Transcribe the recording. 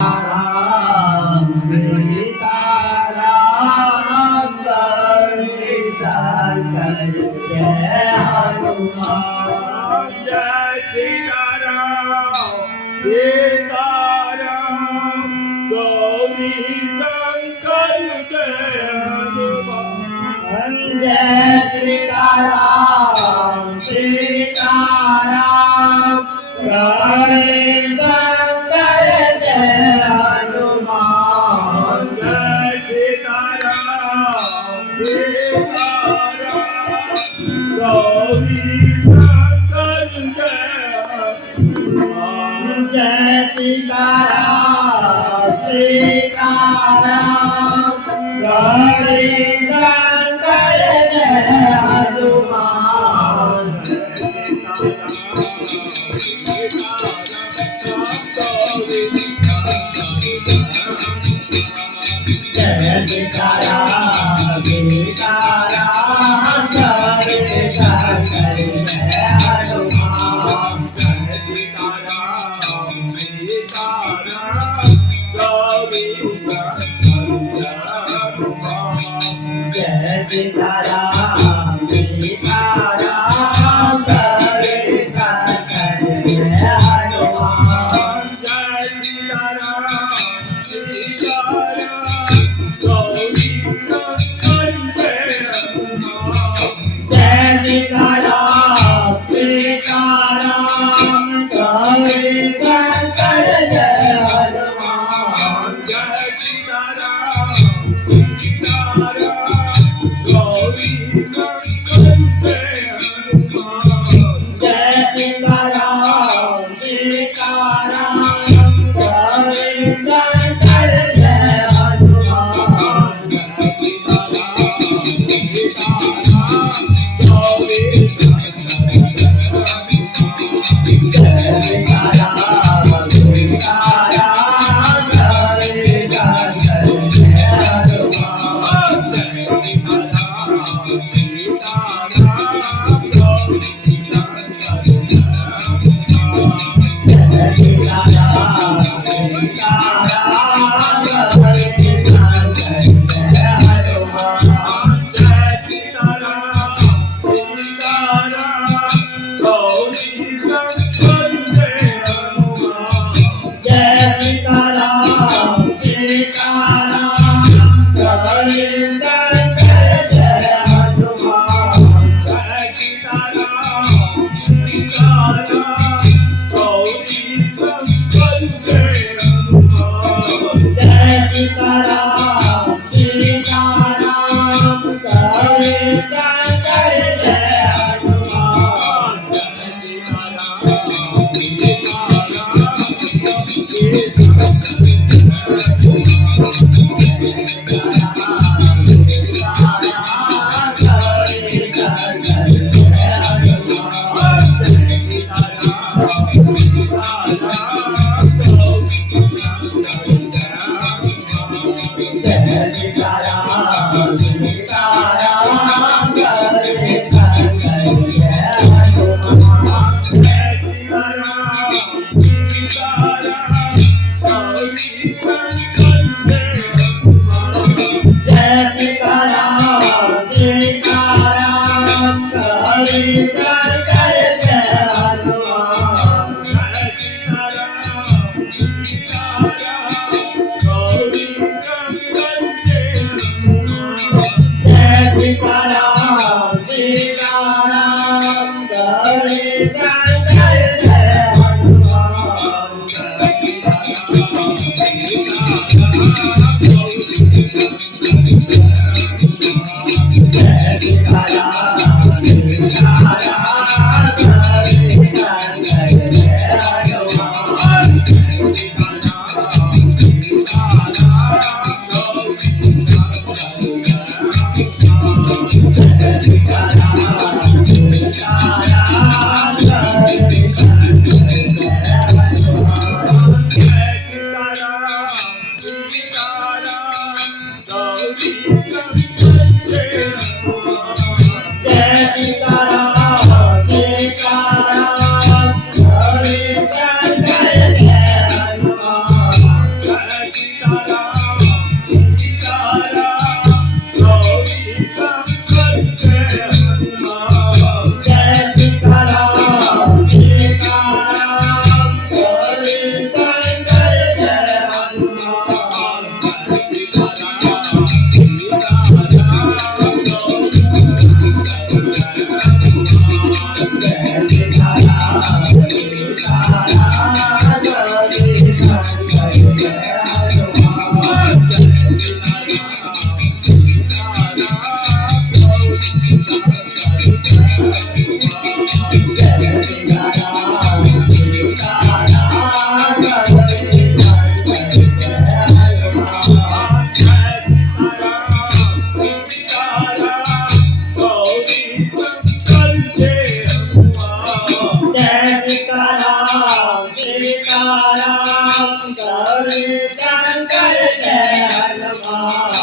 राम सीताराम करके शंकर जय हनुमान जय सीताराम सीताराम गौरी शंकर जय हनुमान जय सीताराम सीताराम गौरी शंकर जय हनुमान जय सीताराम सीताराम गौरी शंकर जय हनुमान जय सीताराम सीताराम गौरी शंकर जय हनुमान जय सीताराम सीताराम गौरी शंकर जय हनुमान जय सीताराम सीताराम गौरी शंकर जय हनुमान जय सीताराम सीताराम गौरी शंकर जय हनुमान जय सीताराम सीताराम गौरी शंकर जय हनुमान जय सीताराम सीताराम गौरी शंकर जय हनुमान जय सीताराम सीताराम गौरी शंकर जय हनुमान जय सीताराम सीताराम गौरी शंकर जय हनुमान जय सीताराम सीताराम गौरी शंकर जय हनुमान गौरी शंकर जय जय सीताराम सीताराम गौरी शंकर जय हनुमान जय सीताराम सीताराम गौरी शंकर जय हनुमान जय सीताराम सीताराम गौरी शंकर जय हनुमान जय सीताराम सीताराम गौरी शंकर जय हनुमान जय सीताराम सीताराम गौरी शंकर जय हनुमान सीताराम गौरी शंकर जय हनुमान